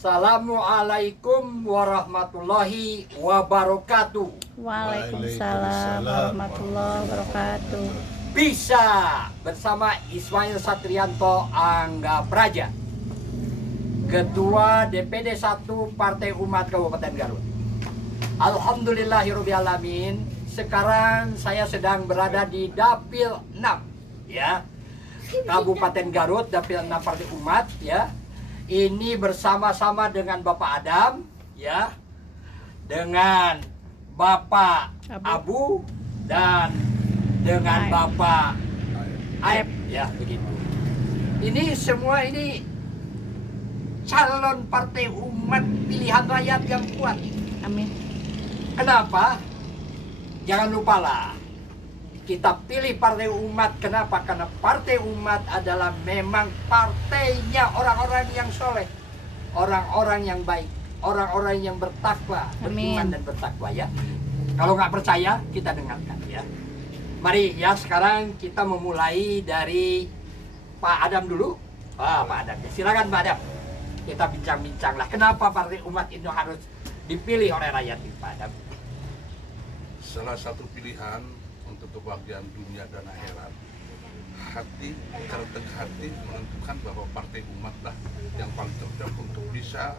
Assalamualaikum warahmatullahi wabarakatuh. Waalaikumsalam warahmatullahi wabarakatuh. Bisa bersama Ismail Satrianto Angga Praja, Ketua DPD 1 Partai Umat Kabupaten Garut. Alhamdulillahirobbilalamin. Sekarang saya sedang berada di Dapil 6, ya, Kabupaten Garut, Dapil 6 Partai Umat, ya. Ini bersama-sama dengan Bapak Adam, ya, dengan Bapak Abu dan dengan Bapak Aep, ya, begitu. Ini semua ini calon partai umat pilihan rakyat yang kuat. Amin. Kenapa? Jangan lupalah, kita pilih partai umat. Kenapa? Karena partai umat adalah memang partainya orang-orang yang soleh, orang-orang yang baik, orang-orang yang bertakwa, beriman dan bertakwa, ya. Kalau nggak percaya, kita dengarkan, ya. Mari, ya, sekarang kita memulai dari Pak Adam dulu. Pak Adam, silakan Pak Adam. Kita bincang-bincanglah kenapa partai umat itu harus dipilih oleh rakyat ini, Pak Adam. Salah satu pilihan untuk kebahagiaan dunia dan akhirat, hati, kereteng hati menentukan bahwa partai umat lah yang paling cocok untuk bisa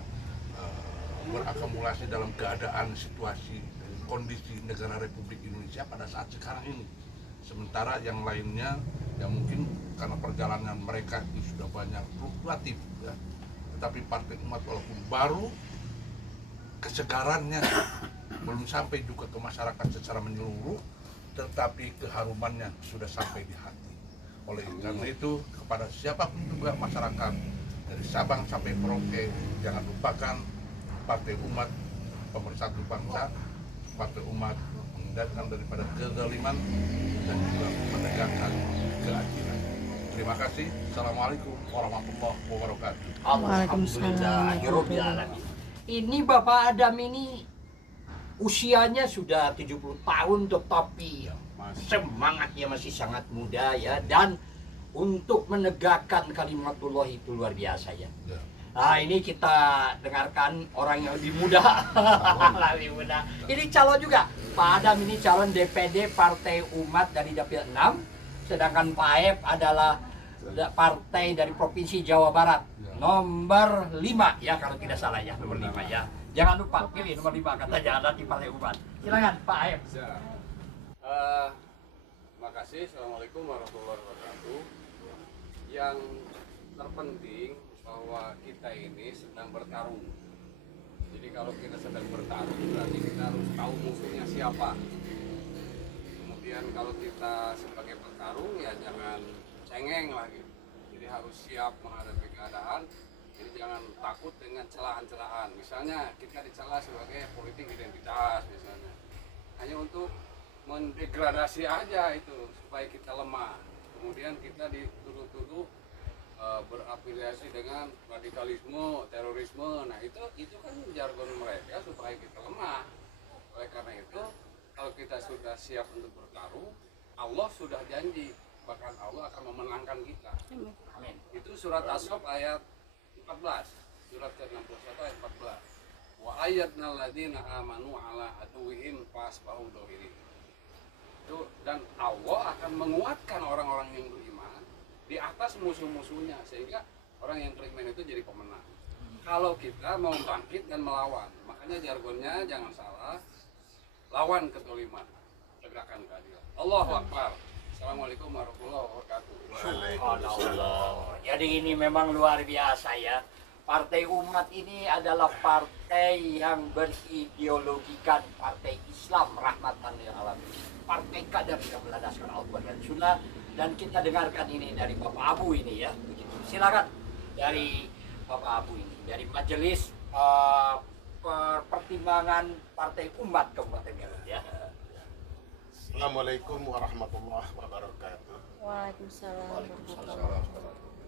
berakumulasi dalam keadaan situasi kondisi negara Republik Indonesia pada saat sekarang ini. Sementara yang lainnya yang mungkin karena perjalanan mereka itu sudah banyak fluktuatif, ya. Tetapi partai umat walaupun baru, kesegarannya belum sampai juga ke masyarakat secara menyeluruh, tetapi keharumannya sudah sampai di hati. Oleh karena itu, kepada siapapun juga masyarakat dari Sabang sampai Merauke, jangan lupakan partai umat, pemersatu bangsa. Partai umat menghindarkan daripada kezaliman dan juga menegakkan keadilan. Terima kasih. Assalamualaikum warahmatullahi wabarakatuh. Alhamdulillahirobbilalamin. Ini Bapak Adam ini usianya sudah 70 tahun, tetapi semangatnya masih sangat muda, ya, dan untuk menegakkan kalimatullah itu luar biasa, ya. Nah, ini kita dengarkan orang yang lebih muda. Lebih muda. Ini calon juga. Pak Adam ini calon DPD Partai Umat dari Dapil 6, sedangkan Pak Aep adalah partai dari Provinsi Jawa Barat, nomor 5, ya, kalau tidak salah, ya, nomor 5, ya. Jangan lupa pilih nomor 5 katanya ada di Partai Umat. Silakan Pak Aep. Terima kasih. Assalamualaikum warahmatullahi wabarakatuh. Yang terpenting bahwa kita ini sedang bertarung. Jadi kalau kita sedang bertarung berarti kita harus tahu musuhnya siapa. Kemudian kalau kita sebagai petarung ya jangan cengeng lah gitu. Jadi harus siap menghadapi keadaan. Jadi jangan takut dengan celahan-celahan. Misalnya kita dicela sebagai politik identitas misalnya. Hanya untuk mendegradasi aja itu supaya kita lemah. Kemudian kita dituduh-tuduh berafiliasi dengan radikalisme, terorisme. Nah itu kan jargon mereka supaya kita lemah. Oleh karena itu kalau kita sudah siap untuk bertarung, Allah sudah janji bahkan Allah akan memenangkan kita. Amin. Itu surat As-Saff ayat 14, surat ke-61 ayat 14. Wa ayyadnal ladzina amanu ala aduwwihim fasbahu dohirin. Itu, dan Allah akan menguatkan orang-orang yang beriman di atas musuh-musuhnya sehingga orang yang beriman itu jadi pemenang. Kalau kita mau bangkit dan melawan, makanya jargonnya jangan salah, lawan kezaliman, tegakkan keadilan. Allahu Akbar. Assalamualaikum warahmatullahi wabarakatuh. Allah. Jadi ini memang luar biasa, ya. Partai Umat ini adalah partai yang berideologikan partai Islam rahmatan lil alamin. Partai kader yang berlandaskan Al-Quran dan Sunnah, dan kita dengarkan ini dari Bapak Abu ini, ya. Begitu. Silakan dari Bapak Abu ini dari Majelis Pertimbangan Partai Umat Kabupaten Garut, ya. Assalamualaikum warahmatullahi wabarakatuh. Waalaikumsalam.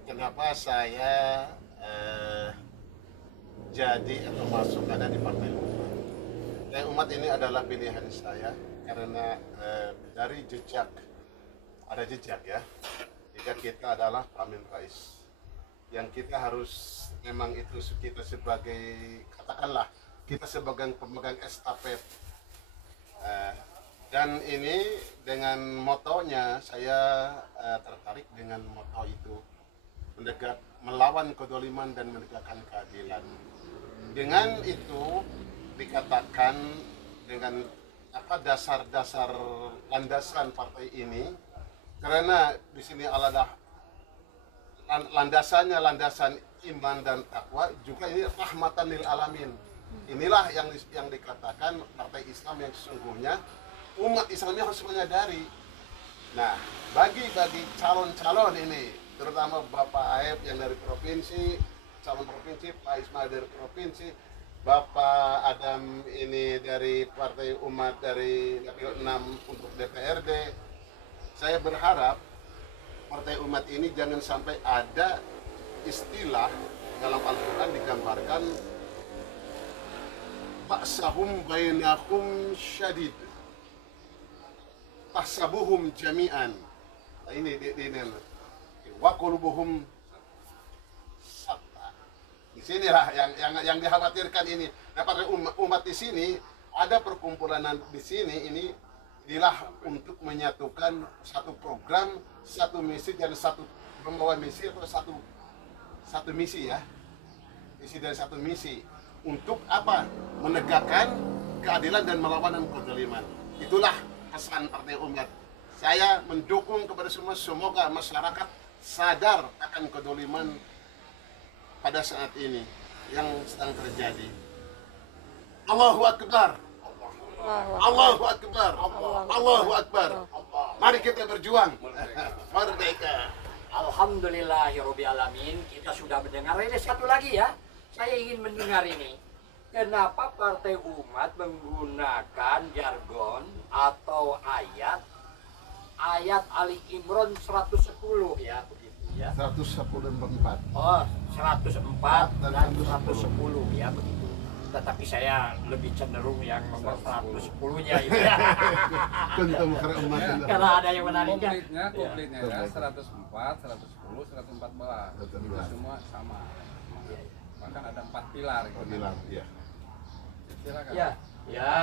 Kenapa saya jadi atau masuk ada di Partai Umat? Partai Umat ini adalah pilihan saya karena dari jejak, ada jejak, ya. Jejak kita adalah Amin Rais yang kita harus memang itu kita sebagai katakanlah kita sebagai pemegang estafet. Dan ini dengan motonya saya tertarik dengan moto itu, melawan kedoliman dan menegakkan keadilan. Dengan itu dikatakan dengan apa dasar-dasar landasan partai ini, karena di sini ada landasan iman dan takwa, juga ini rahmatan lil alamin. Inilah yang dikatakan partai Islam yang sesungguhnya umat Islamnya harus menyadari. Nah, bagi calon-calon ini, terutama Bapak Aep yang dari provinsi, calon provinsi, Pak Ismail dari provinsi, Bapak Adam ini dari Partai Umat dari Dapil 6 untuk DPRD, saya berharap Partai Umat ini jangan sampai ada istilah dalam Al-Quran digambarkan ba'sahum bainakum syadid tahsabuhum jami'an. Nah, ini wa qulubuhum satta. Di sinilah yang dikhawatirkan ini. Nah, pada umat di sini ada perkumpulan di sini ini inilah untuk menyatukan satu program, satu misi dan satu membawa misi atau satu misi ya. Misi dan satu misi untuk apa? Menegakkan keadilan dan melawan kezaliman. Itulah pesan Partai Umat. Saya mendukung kepada semua, semoga masyarakat sadar akan kedoliman pada saat ini yang sedang terjadi. Allahu Akbar. Allahu Akbar. Allahu Akbar. Mari kita berjuang. Merdeka. Alhamdulillahirobbil alamin. Kita sudah mendengar ini satu lagi ya. Saya ingin mendengar ini. Kenapa Partai Umat menggunakan jargon atau ayat Ali Imran 110 ya begitu ya. 114. Oh, 104 dan 110 ya begitu. Tetapi saya lebih cenderung yang nomor 110-nya itu ya. Karena ada yang menariknya. Komplitnya ya 104, 110, 114. Itu semua sama. Bahkan ada 4 pilar gitu. Pilar, iya. Silakan. Ya,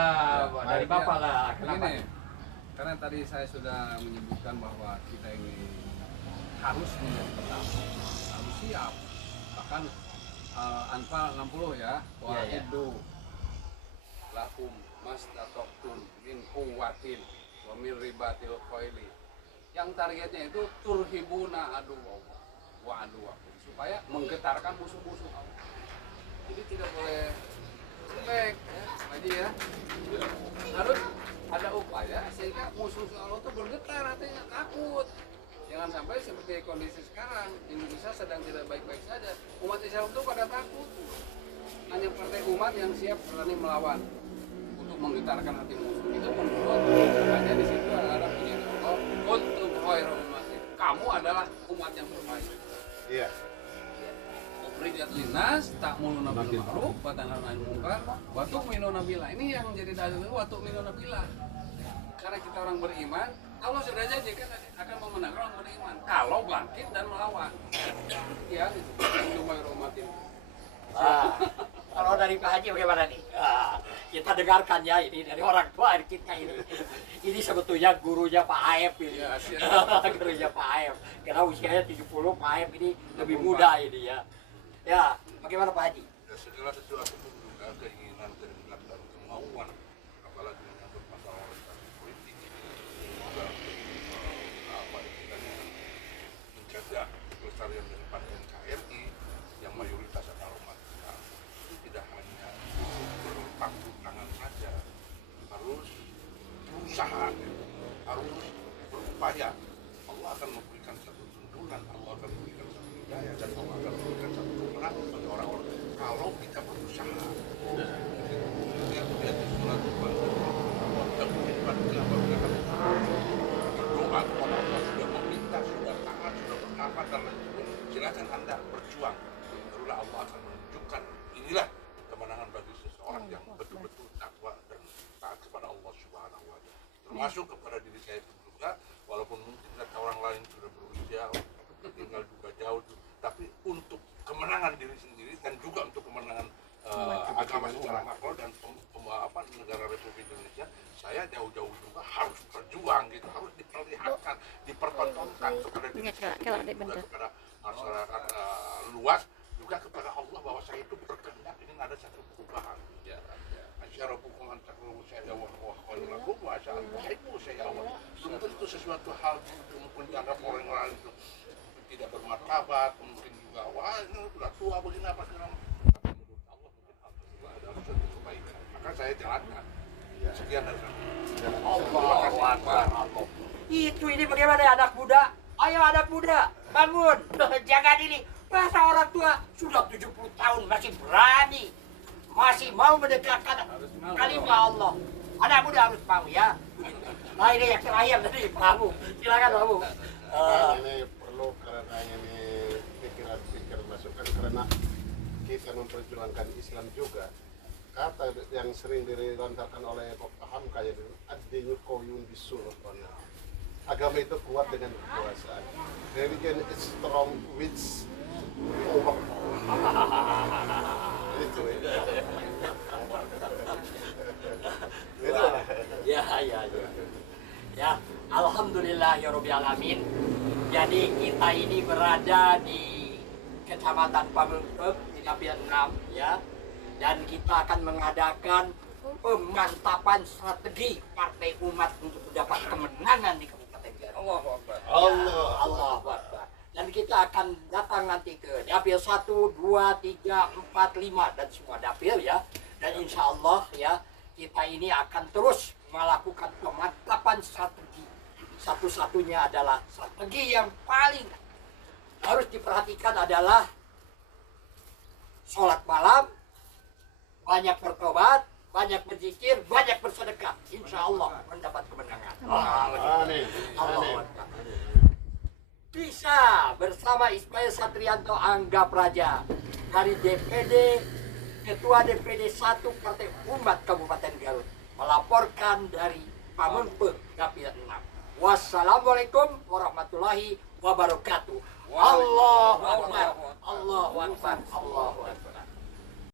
dari Bapak lah. Kenapa? Begini, karena tadi saya sudah menyebutkan bahwa kita ini harus menjadi pertama, harus siap. Bahkan Anfal 60 ya, wa iddu lakum mastataqtum min quwwatin wa min ribatil khaili. Yang targetnya itu turhibuna aduwallah wa aduwakum, supaya menggetarkan musuh-musuh Allah. Jadi tidak boleh lembek ya, Haji ya. Harus ada upaya sehingga musuh Allah itu bergetar, hatinya takut. Jangan sampai seperti kondisi sekarang, Indonesia sedang tidak baik-baik saja. Umat Islam itu pada takut. Hanya Partai Umat yang siap berani melawan untuk menggetarkan hati musuh. Itu menurut hanya di situ ada punya Allah. Kuntum khairu ummatin. Kamu adalah umat yang terbaik. Iya. Ukhrijat linnas ta'muruna bil ma'ruf wa tanhauna 'anil munkar wa tu'minuna billah. Ini yang jadi dalil wa tu'minuna billah. Karena kita orang beriman, Allah sudah janjikan akan memenangkan orang beriman kalau bangkit dan melawan. Ya, itu khairu ummatin. Kalau dari Pak Haji bagaimana nih? Kita dengarkan ya ini dari orang tua kita ini. Ini sebetulnya gurunya Pak Aep ini. Ya, gurunya Pak Aep. Karena usianya 70, Pak Aep ini lebih muda ini ya. Ya, bagaimana Pak Haji? Ya, segala sesuatu pun juga keinginan, kehendak dan kemauan, apalagi menyangkut masalah orientasi politik, juga apa istilahnya menjaga kelestarian daripada NKRI yang mayoritas adalah umat Islam. Itu tidak hanya berpangku tangan saja, harus berusaha, harus berupaya. Allah akan memberikan satu tuntunan, Allah akan memberikan satu hidayah, dan Allah akan memberikan satu kemenangan bagi orang-orang kalau kita berusaha. Lihat di surat Allah sudah menjadikan kenapa berdoa kepada Allah, sudah meminta, sudah taat, sudah bernafas dan lain sebagainya. Silakan Anda berjuang. Barulah Allah akan menunjukkan inilah kemenangan bagi seseorang yang betul-betul takwa dan taat kepada Allah Subhanahu wa Ta'ala. Termasuk kepada diri saya pun juga, walaupun mungkin kata orang lain sudah berusia tinggal juga jauh, tapi untuk agama keyakinan secara umat. makro dan negara Republik Indonesia, saya jauh-jauh juga harus berjuang gitu, harus diperlihatkan, dipertontonkan kepada diri Ingat, saya kalau sendiri, ada juga bentuk. kepada masyarakat luas, juga kepada Allah bahwa saya itu berkehendak ingin ada satu perubahan. Asyarabukum antakulu saya wa khailakum wa asya'an tuhibbu saya Allah. Belum tentu sesuatu hal itu mungkin dianggap orang lain itu tidak bermartabat, mungkin juga wah ini udah tua begini apa segala macam. Tapi menurut Allah mungkin hal tersebut adalah suatu kebaikan. Maka saya jalankan. Sekian dari saya. Allahu Akbar. Itu ini bagaimana ya anak muda? Ayo anak muda, bangun. Jangan ini. Masa orang tua sudah 70 tahun masih berani. Masih mau menegakkan kalimat Allah. Anak muda harus mau ya. Nah ini yang terakhir tadi, Pak Abu. Silakan Pak Abu. Ini perlu karena ini pikiran masukan karena kita memperjuangkan Islam juga. Kata yang sering dilontarkan oleh Bapak Hamka ya, ad-dinu qayyum bis-sultan. Agama itu kuat dengan kekuasaan. Religion is strong with power. Itu ya. Ya. Ya, alhamdulillah ya Rabbil alamin. Jadi kita ini berada di Kecamatan Pamengpeuk di Kapil 6 ya. Dan kita akan mengadakan pemantapan strategi Partai Umat untuk mendapat kemenangan di Kabupaten Garut. Allah Akbar. Dan kita akan datang nanti ke dapil 1, 2, 3, 4, 5 dan semua dapil ya. Dan insya Allah ya kita ini akan terus melakukan pemantapan strategi. Satu-satunya adalah strategi yang paling harus diperhatikan adalah sholat malam, banyak bertobat, banyak berzikir, banyak bersedekah. Insya Allah mendapat kemenangan. Amin. Allah Akbar. Bisa bersama Ismail Satrianto Anggap Raja dari DPD, Ketua DPD 1 Partai Umat Kabupaten Garut melaporkan dari Pamengpeuk Dapil 6. Wassalamualaikum warahmatullahi wabarakatuh. Allahu Akbar. Allahu Akbar. Allahu Akbar.